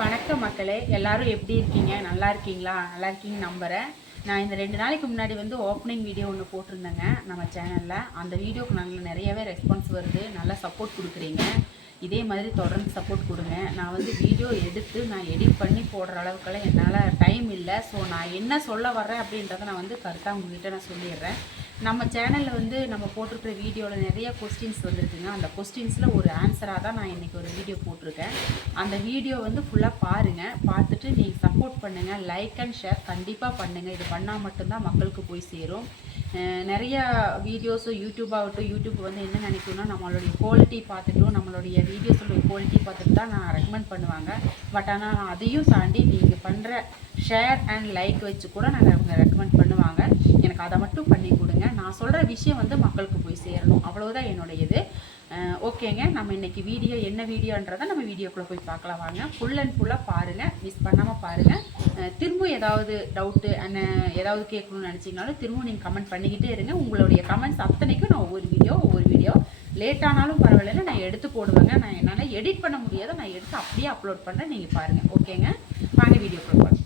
வணக்கம் மக்களே. எல்லாரும் எப்படி இருக்கீங்க? நல்லா இருக்கீங்களா? நல்லா இருக்கீங்க நம்புகிறேன் நான் இந்த ரெண்டு நாளைக்கு முன்னாடி வந்து ஓப்பனிங் வீடியோ ஒன்று போட்டிருந்தேங்க நம்ம சேனலில் அந்த வீடியோக்கு நல்ல நிறையவே ரெஸ்பான்ஸ் வருது. நல்லா சப்போர்ட் கொடுக்குறீங்க. இதே மாதிரி தொடர்ந்து சப்போர்ட் கொடுங்க. நான் வந்து வீடியோ எடுத்து நான் எடிட் பண்ணி போடுற அளவுக்கெல்லாம் என்னால் டைம் இல்லை. ஸோ நான் என்ன சொல்ல வர்றேன் அப்படின்றத நான் வந்து கரெக்டாக உங்ககிட்ட நான் சொல்லிடுறேன். நம்ம சேனலில் வந்து நம்ம போட்டிருக்கிற வீடியோவில் நிறைய கொஸ்டின்ஸ் வந்திருக்குங்க. அந்த கொஸ்டின்ஸில் ஒரு ஆன்சராக தான் நான் இன்றைக்கி ஒரு வீடியோ போட்டிருக்கேன். அந்த வீடியோ வந்து ஃபுல்லாக பாருங்கள் பார்த்துட்டு நீங்கள் சப்போர்ட் பண்ணுங்கள் லைக் அண்ட் ஷேர் கண்டிப்பாக பண்ணுங்கள் இது பண்ணால் மட்டும்தான் மக்களுக்கு போய் சேரும். நிறையா வீடியோஸும் யூடியூப் ஆகட்டும் யூடியூப் வந்து என்ன நினைக்கணும்னா நம்மளுடைய குவாலிட்டி பார்த்துட்டும் நம்மளுடைய வீடியோஸோடைய குவாலிட்டி பார்த்துட்டு தான் நான் ரெக்கமெண்ட் பண்ணுவாங்க. பட் ஆனால் அதையும் தாண்டி நீங்கள் பண்ணுற ஷேர் அண்ட் லைக் வச்சு கூட நாங்கள் அவங்க ரெக்கமெண்ட் பண்ணுவாங்க. எனக்கு அதை மட்டும் பண்ணி கொடுங்க. நான் சொல்கிற விஷயம் வந்து மக்களுக்கு போய் சேரணும். அவ்வளோதான் என்னுடைய இது ஓகேங்க. நம்ம இன்னைக்கு வீடியோ என்ன வீடியோன்றதை நம்ம வீடியோக்குள்ளே போய் பார்க்கலாம் வாங்க. ஃபுல் அண்ட் ஃபுல்லாக பாருங்கள் மிஸ் பண்ணாமல் பாருங்கள் திரும்ப ஏதாவது டவுட்டு அண்ட் ஏதாவது கேட்கணும்னு நினச்சிங்கனாலும் திரும்ப நீங்கள் கமெண்ட் பண்ணிக்கிட்டே இருங்க. உங்களுடைய கமெண்ட்ஸ் அத்தனைக்கும் நான் ஒவ்வொரு வீடியோ ஒவ்வொரு வீடியோ லேட்டானாலும் பரவாயில்லைன்னு நான் எடுத்து போடுவேங்க. நான் என்னால் எடிட் பண்ண முடியாத நான் எடுத்து அப்படியே அப்லோட் பண்ணுறேன் நீங்கள் பாருங்கள் ஓகேங்க. வாங்க வீடியோக்குள்ளே போகலாம்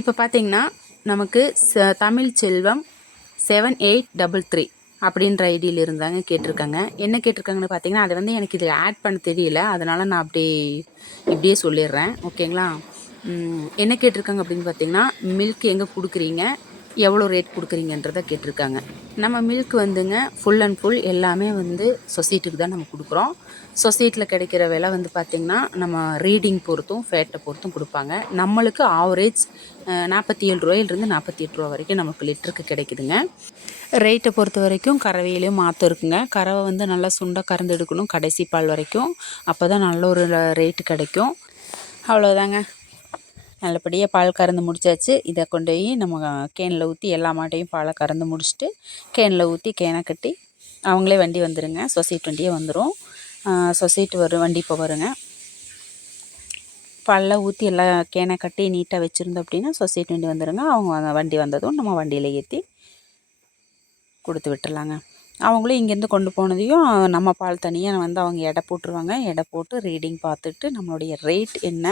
இப்போ பார்த்தீங்கன்னா நமக்கு ச Tamil Selvam seven eight double three அப்படின்ற ஐடியில் இருந்தாங்க கேட்டிருக்காங்க. என்ன கேட்டிருக்காங்கன்னு பார்த்தீங்கன்னா அதை வந்து எனக்கு இதில் ஆட் பண்ண தெரியல. அதனால் நான் அப்படி இப்படியே சொல்லிடுறேன். ஓகேங்களா என்ன கேட்டிருக்காங்க அப்படின்னு பார்த்தீங்கன்னா மில்க் எங்கே கொடுக்குறீங்க? எவ்வளோ ரேட் கொடுக்குறீங்கன்றதை கேட்டிருக்காங்க. நம்ம மில்க் வந்துங்க ஃபுல் அண்ட் ஃபுல் எல்லாமே வந்து சொசைட்டிக்கு தான் நம்ம கொடுக்குறோம். சொசைட்டியில் கிடைக்கிற விலை வந்து பார்த்திங்கன்னா நம்ம ரீடிங் பொறுத்தும் ஃபேட்டை பொறுத்தும் கொடுப்பாங்க. நம்மளுக்கு ஆவரேஜ் நாற்பத்தி ஏழு ரூபாயிலிருந்து நாற்பத்தி எட்டு ரூபா வரைக்கும் நமக்கு லிட்டருக்கு கிடைக்குதுங்க. ரேட்டை பொறுத்த வரைக்கும் கறவையிலையும் மாற்றம் இருக்குங்க. கறவை வந்து நல்லா சுண்டை கறந்து எடுக்கணும் கடைசி பால் வரைக்கும். அப்போ தான் நல்ல ஒரு ரேட்டு கிடைக்கும். அவ்வளோதாங்க நல்லபடியாக பால் கறந்து முடிச்சாச்சு. இதை கொண்டு போய் நம்ம கேனில் ஊற்றி எல்லா மாட்டையும் பாலை கறந்து முடிச்சுட்டு கேனில் ஊற்றி கேனை கட்டி அவங்களே வண்டி வந்துடுங்க சொசைட்டி வண்டியே வந்துடும் சொசைட்டி வரும் வண்டி இப்போ வருங்க. பாலில் ஊற்றி எல்லா கேனை கட்டி நீட்டாக வச்சுருந்தோம் அப்படின்னா சொசைட்டி வண்டி வந்துடுங்க அவங்க வண்டி வந்ததும் நம்ம வண்டியில் ஏற்றி கொடுத்து விட்டுடலாங்க அவங்களும் இங்கேருந்து கொண்டு போனதையும் நம்ம பால் தனியாக வந்து அவங்க எடை போட்டுருவாங்க. எடை போட்டு ரீடிங் பார்த்துட்டு நம்மளுடைய ரேட் என்ன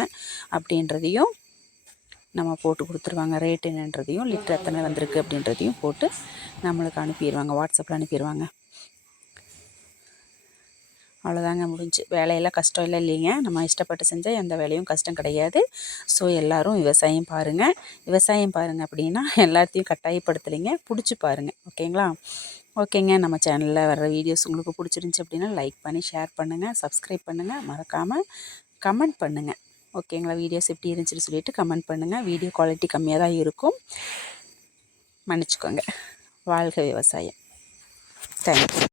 அப்படின்றதையும் நம்ம போட்டு கொடுத்துருவாங்க. ரேட் என்னன்றதையும் லிட்டர் எத்தனை வந்திருக்கு அப்படின்றதையும் போட்டு நம்மளுக்கு அனுப்பிடுவாங்க வாட்ஸ்அப்பில் அனுப்பிடுவாங்க அவ்வளோதாங்க முடிஞ்சு. வேலையெல்லாம் கஷ்டம் இல்லை இல்லைங்க. நம்ம இஷ்டப்பட்டு செஞ்சால் எந்த வேலையும் கஷ்டம் கிடையாது. ஸோ எல்லோரும் விவசாயம் பாருங்கள் விவசாயம் பாருங்கள் அப்படின்னா எல்லாத்தையும் கட்டாயப்படுத்தலைங்க பிடிச்சி பாருங்கள் ஓகேங்களா? ஓகேங்க. நம்ம சேனலில் வர்ற வீடியோஸ் உங்களுக்கு பிடிச்சிருந்துச்சி அப்படின்னா லைக் பண்ணி ஷேர் பண்ணுங்கள் சப்ஸ்கிரைப் பண்ணுங்கள் மறக்காமல் கமெண்ட் பண்ணுங்கள் ஓகேங்களா? வீடியோஸ் எப்படி இருந்துச்சுன்னு சொல்லிட்டு கமெண்ட் பண்ணுங்கள் வீடியோ குவாலிட்டி கம்மியாக தான் இருக்கும். மன்னிச்சுக்கோங்க. வாழ்க விவசாயம். தேங்க்யூ